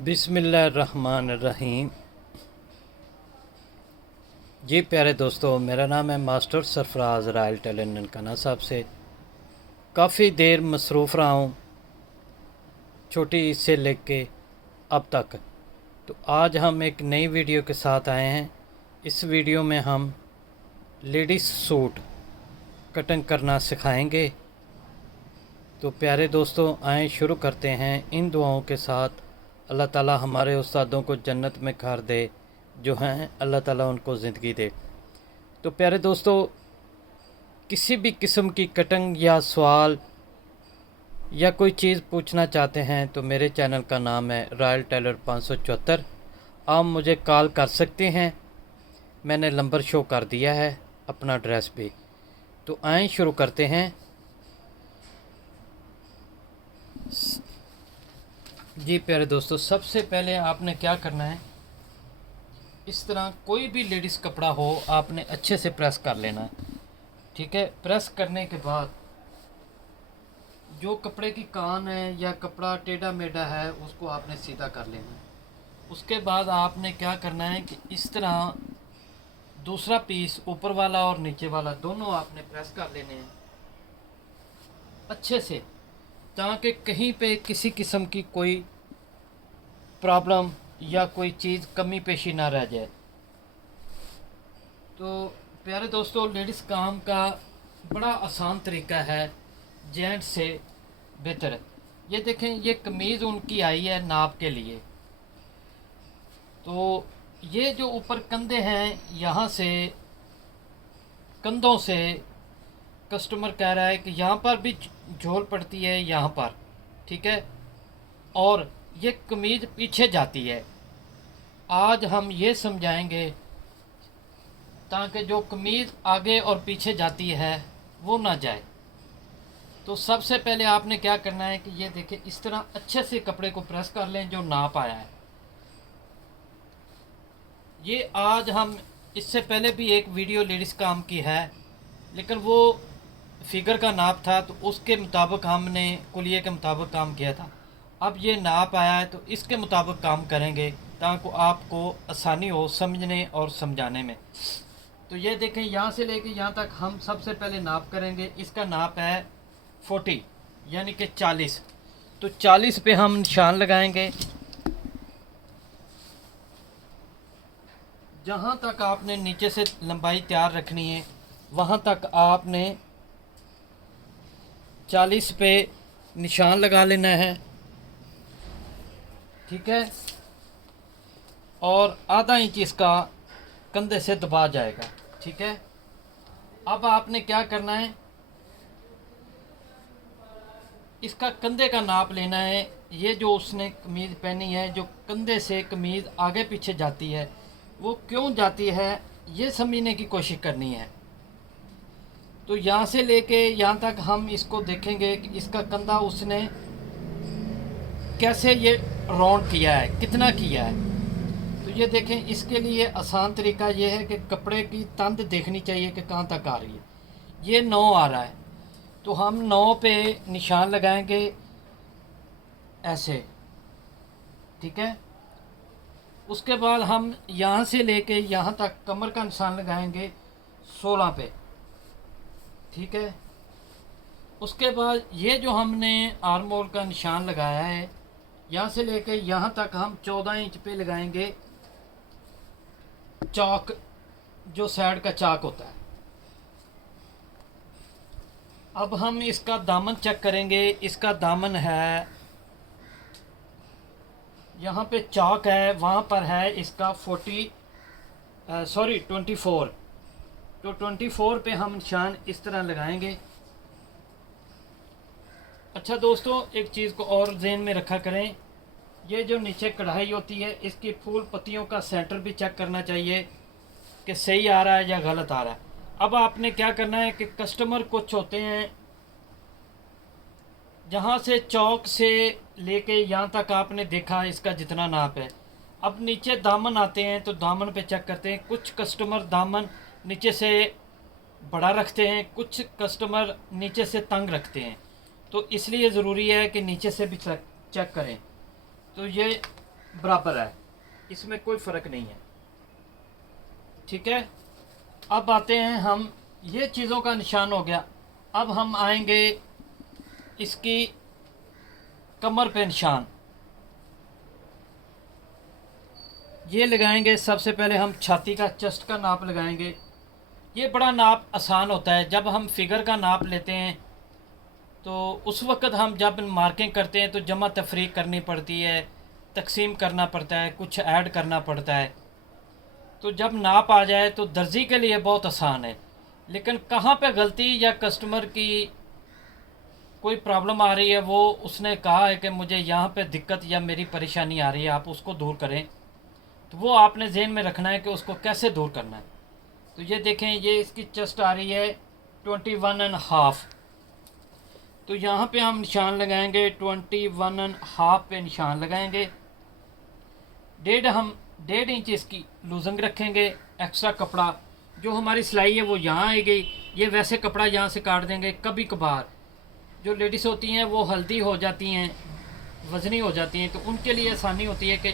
बिस्मिल्लाहिर्रहमानिर्रहीम। जी प्यारे दोस्तों, मेरा नाम है master Sarfaraz royal tailor Nankana Sahib से काफ़ी देर मसरूफ़ रहा हूँ, छोटी ईद से लेके अब तक। तो आज हम एक नई वीडियो के साथ आए हैं। इस वीडियो में हम लेडीज़ सूट कटिंग करना सिखाएंगे। तो प्यारे दोस्तों, आएँ शुरू करते हैं इन दुआओं के साथ। अल्लाह ताला हमारे उस्तादों को जन्नत में कर दे, जो हैं अल्लाह ताला उनको ज़िंदगी दे। तो प्यारे दोस्तों, किसी भी किस्म की कटिंग या सवाल या कोई चीज़ पूछना चाहते हैं तो मेरे चैनल का नाम है रॉयल टेलर 574। आप मुझे कॉल कर सकते हैं, मैंने नंबर शो कर दिया है, अपना एड्रेस भी। तो आएँ शुरू करते हैं। जी प्यारे दोस्तों, सबसे पहले आपने क्या करना है, इस तरह कोई भी लेडीज़ कपड़ा हो आपने अच्छे से प्रेस कर लेना है। ठीक है, प्रेस करने के बाद जो कपड़े की कान है या कपड़ा टेढ़ा मेढ़ा है उसको आपने सीधा कर लेना है। उसके बाद आपने क्या करना है कि इस तरह दूसरा पीस, ऊपर वाला और नीचे वाला, दोनों आपने प्रेस कर लेने हैं अच्छे से, ताकि कहीं पे किसी किस्म की कोई प्रॉब्लम या कोई चीज़ कमी पेशी ना रह जाए। तो प्यारे दोस्तों, लेडीज़ काम का बड़ा आसान तरीका है, जेंट्स से बेहतर है। ये देखें, ये कमीज़ उनकी आई है नाप के लिए। तो ये जो ऊपर कंधे हैं, यहाँ से कंधों से कस्टमर कह रहा है कि यहाँ पर भी झोल पड़ती है, यहाँ पर। ठीक है, और ये कमीज़ पीछे जाती है। आज हम ये समझाएंगे ताकि जो कमीज़ आगे और पीछे जाती है वो ना जाए। तो सबसे पहले आपने क्या करना है कि ये देखें, इस तरह अच्छे से कपड़े को प्रेस कर लें जो नाप आया है। ये आज हम, इससे पहले भी एक वीडियो लेडीज़ काम की है, लेकिन वो फिगर का नाप था तो उसके मुताबिक हमने कुलिये के मुताबिक काम किया था। अब ये नाप आया है तो इसके मुताबिक काम करेंगे ताकि आपको आसानी हो समझने और समझाने में। तो ये देखें, यहाँ से लेके यहाँ तक हम सबसे पहले नाप करेंगे। इसका नाप है 40 यानी कि 40। तो 40 पे हम निशान लगाएंगे। जहाँ तक आपने नीचे से लंबाई तैयार रखनी है वहाँ तक आपने 40 पे निशान लगा लेना है। ठीक है, और आधा इंच इसका कंधे से दबा जाएगा। ठीक है, अब आपने क्या करना है, इसका कंधे का नाप लेना है। ये जो उसने कमीज़ पहनी है, जो कंधे से कमीज़ आगे पीछे जाती है, वो क्यों जाती है ये समझने की कोशिश करनी है। तो यहाँ से लेके यहाँ तक हम इसको देखेंगे कि इसका कंधा उसने कैसे ये राउंड किया है, कितना किया है। तो ये देखें, इसके लिए आसान तरीका ये है कि कपड़े की तंद देखनी चाहिए कि कहाँ तक आ रही है। ये 9 आ रहा है तो हम 9 पे निशान लगाएंगे ऐसे। ठीक है, उसके बाद हम यहाँ से लेके यहाँ तक कमर का निशान लगाएंगे 16 पे। ठीक है, उसके बाद ये जो हमने आर्म होल का निशान लगाया है, यहाँ से लेके यहाँ तक हम 14 इंच पे लगाएंगे चौक, जो साइड का चाक होता है। अब हम इसका दामन चेक करेंगे। इसका दामन है, यहाँ पे चौक है, वहाँ पर है इसका 24। तो 24 पे हम निशान इस तरह लगाएंगे। अच्छा दोस्तों, एक चीज़ को और ज़हन में रखा करें, ये जो नीचे कढ़ाई होती है इसकी फूल पत्तियों का सेंटर भी चेक करना चाहिए कि सही आ रहा है या गलत आ रहा है। अब आपने क्या करना है कि कस्टमर कुछ होते हैं, जहाँ से चौक से लेके यहाँ तक आपने देखा इसका जितना नाप है। अब नीचे दामन आते हैं तो दामन पे चेक करते हैं। कुछ कस्टमर दामन नीचे से बड़ा रखते हैं, कुछ कस्टमर नीचे से तंग रखते हैं। तो इसलिए ज़रूरी है कि नीचे से भी चेक करें। तो ये बराबर है, इसमें कोई फ़र्क नहीं है। ठीक है, अब आते हैं हम, ये चीज़ों का निशान हो गया। अब हम आएंगे इसकी कमर पे निशान, ये लगाएंगे। सबसे पहले हम छाती का, चेस्ट का नाप लगाएंगे। ये बड़ा नाप आसान होता है। जब हम फिगर का नाप लेते हैं तो उस वक़्त हम जब मार्किंग करते हैं तो जमा तफरीक करनी पड़ती है, तकसीम करना पड़ता है, कुछ ऐड करना पड़ता है। तो जब नाप आ जाए तो दर्जी के लिए बहुत आसान है। लेकिन कहाँ पे गलती या कस्टमर की कोई प्रॉब्लम आ रही है, वो उसने कहा है कि मुझे यहाँ पे दिक्कत या मेरी परेशानी आ रही है, आप उसको दूर करें, तो वो आपने जहन में रखना है कि उसको कैसे दूर करना है। तो ये देखें, ये इसकी चेस्ट आ रही है 21.5। तो यहाँ पे हम निशान लगाएंगे 21.5 पे निशान लगाएंगे। 1.5 इंच इसकी लूजिंग रखेंगे। एक्स्ट्रा कपड़ा जो हमारी सिलाई है वो यहाँ आएगी। ये वैसे कपड़ा यहाँ से काट देंगे। कभी कभार जो लेडीज़ होती हैं वो हल्दी हो जाती हैं, वज़नी हो जाती हैं, तो उनके लिए आसानी होती है कि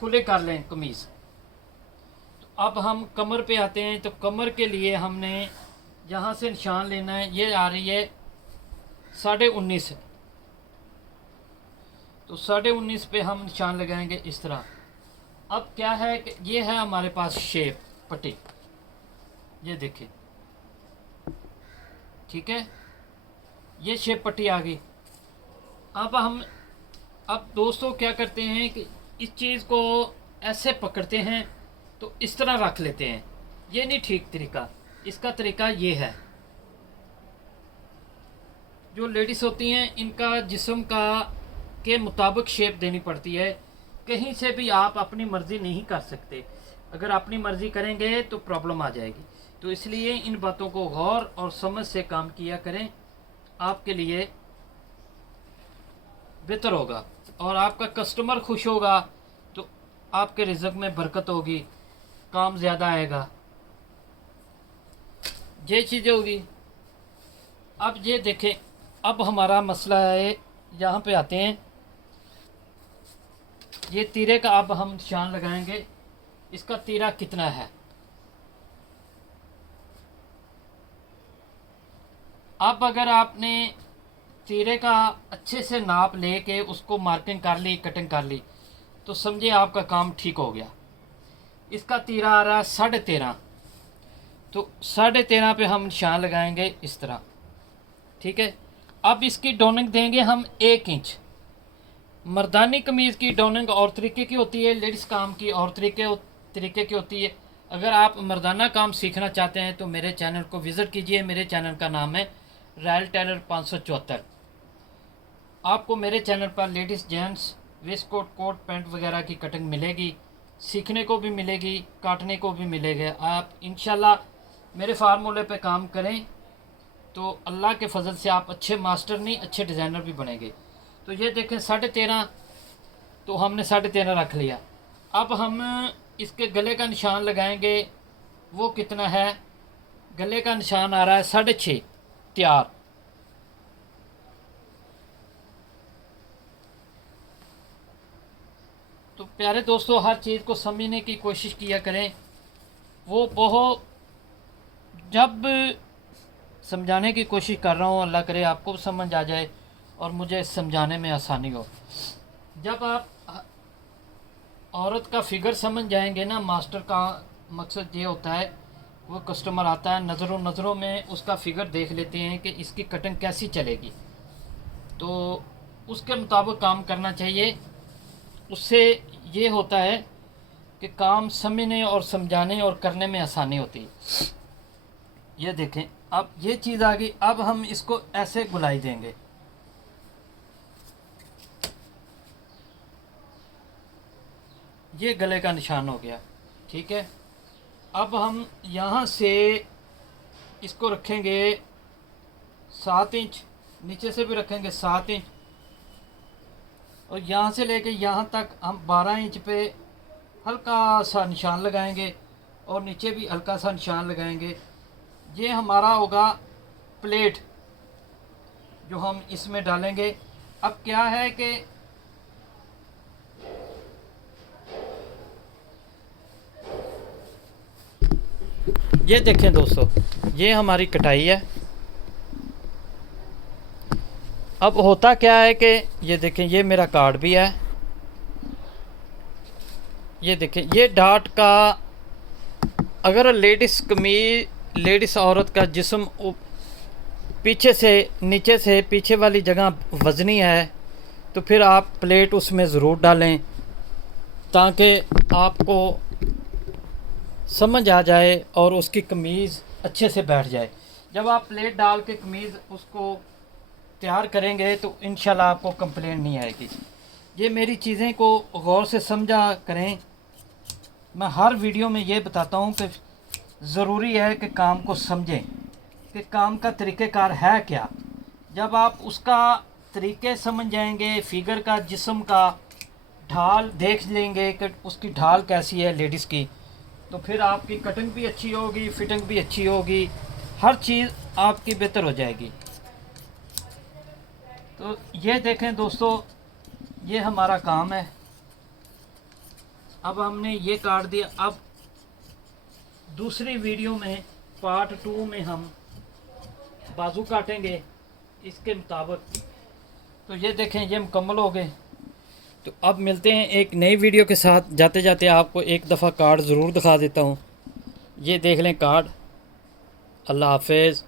खुले कर लें कमीज़। तो अब हम कमर पे आते हैं। तो कमर के लिए हमने यहाँ से निशान लेना है। ये आ रही है 19.5। तो 19.5 पे हम निशान लगाएंगे इस तरह। अब क्या है कि ये है हमारे पास शेप पट्टी, ये देखिए। ठीक है, ये शेप पट्टी आ गई। अब दोस्तों क्या करते हैं कि इस चीज़ को ऐसे पकड़ते हैं, तो इस तरह रख लेते हैं। ये नहीं ठीक तरीका। इसका तरीका ये है, जो लेडीज़ होती हैं इनका जिस्म का के मुताबिक शेप देनी पड़ती है। कहीं से भी आप अपनी मर्ज़ी नहीं कर सकते। अगर अपनी मर्ज़ी करेंगे तो प्रॉब्लम आ जाएगी। तो इसलिए इन बातों को गौर और समझ से काम किया करें, आपके लिए बेहतर होगा। और आपका कस्टमर खुश होगा तो आपके रिज़्क़ में बरकत होगी, काम ज़्यादा आएगा, ये चीज़ें होगी। अब ये देखें, अब हमारा मसला है, यहाँ पे आते हैं। ये तीरे का अब हम निशान लगाएंगे। इसका तीरा कितना है। अब अगर आपने तीरे का अच्छे से नाप ले के उसको मार्किंग कर ली, कटिंग कर ली, तो समझे आपका काम ठीक हो गया। इसका तीरा आ रहा है 13.5। तो 13.5 पे हम निशान लगाएंगे इस तरह। ठीक है, अब इसकी डोनिंग देंगे हम 1 इंच। मर्दानी कमीज़ की डोनिंग और तरीके की होती है, लेडीज़ काम की और तरीके की होती है। अगर आप मर्दाना काम सीखना चाहते हैं तो मेरे चैनल को विज़िट कीजिए। मेरे चैनल का नाम है रॉयल टेलर 574। आपको मेरे चैनल पर ladies gents waistcoat, coat pant वगैरह की कटिंग मिलेगी, सीखने को भी मिलेगी, काटने को भी मिलेगा। आप इंशाल्लाह मेरे फार्मूले पे काम करें तो अल्लाह के फजल से आप अच्छे मास्टर नहीं, अच्छे डिज़ाइनर भी बनेंगे। तो ये देखें 13.5, तो हमने 13.5 रख लिया। अब हम इसके गले का निशान लगाएंगे। वो कितना है, गले का निशान आ रहा है 6.5 तैयार। तो प्यारे दोस्तों, हर चीज़ को समझने की कोशिश किया करें। वो बहुत जब समझाने की कोशिश कर रहा हूँ, अल्लाह करे आपको समझ आ जाए और मुझे समझाने में आसानी हो। जब आप औरत का फिगर समझ जाएंगे ना, मास्टर का मकसद ये होता है, वो कस्टमर आता है, नज़रों में उसका फिगर देख लेते हैं कि इसकी कटिंग कैसी चलेगी, तो उसके मुताबिक काम करना चाहिए। उससे ये होता है कि काम समझने और समझाने और करने में आसानी होती है। ये देखें, अब ये चीज़ आ गई। अब हम इसको ऐसे गुलाई देंगे। ये गले का निशान हो गया। ठीक है, अब हम यहाँ से इसको रखेंगे 7 इंच, नीचे से भी रखेंगे 7 इंच, और यहाँ से लेके यहाँ तक हम 12 इंच पे हल्का सा निशान लगाएंगे और नीचे भी हल्का सा निशान लगाएंगे। ये हमारा होगा प्लेट जो हम इसमें डालेंगे। अब क्या है कि ये देखें दोस्तों, ये हमारी कटाई है। अब होता क्या है कि ये देखें, ये मेरा कार्ड भी है। ये देखें, ये डाट का, अगर लेडीज़ औरत का जिस्म पीछे से, नीचे से पीछे वाली जगह वज़नी है, तो फिर आप प्लेट उसमें ज़रूर डालें ताकि आपको समझ आ जाए और उसकी कमीज़ अच्छे से बैठ जाए। जब आप प्लेट डाल के कमीज़ उसको तैयार करेंगे तो इंशाल्लाह आपको कंप्लेंट नहीं आएगी। ये मेरी चीज़ें को गौर से समझा करें। मैं हर वीडियो में ये बताता हूँ कि ज़रूरी है कि काम को समझें कि काम का तरीक़ेकार है क्या। जब आप उसका तरीके समझ जाएंगे, फिगर का, जिस्म का ढाल देख लेंगे कि उसकी ढाल कैसी है लेडीज़ की, तो फिर आपकी कटिंग भी अच्छी होगी, फिटिंग भी अच्छी होगी, हर चीज़ आपकी बेहतर हो जाएगी। तो ये देखें दोस्तों, ये हमारा काम है। अब हमने ये काट दिया। अब दूसरी वीडियो में पार्ट 2 में हम बाजू काटेंगे इसके मुताबिक। तो ये देखें, ये मुकम्मल हो गए। तो अब मिलते हैं एक नई वीडियो के साथ। जाते जाते आपको एक दफ़ा कार्ड ज़रूर दिखा देता हूँ। ये देख लें कार्ड। अल्लाह हाफिज़।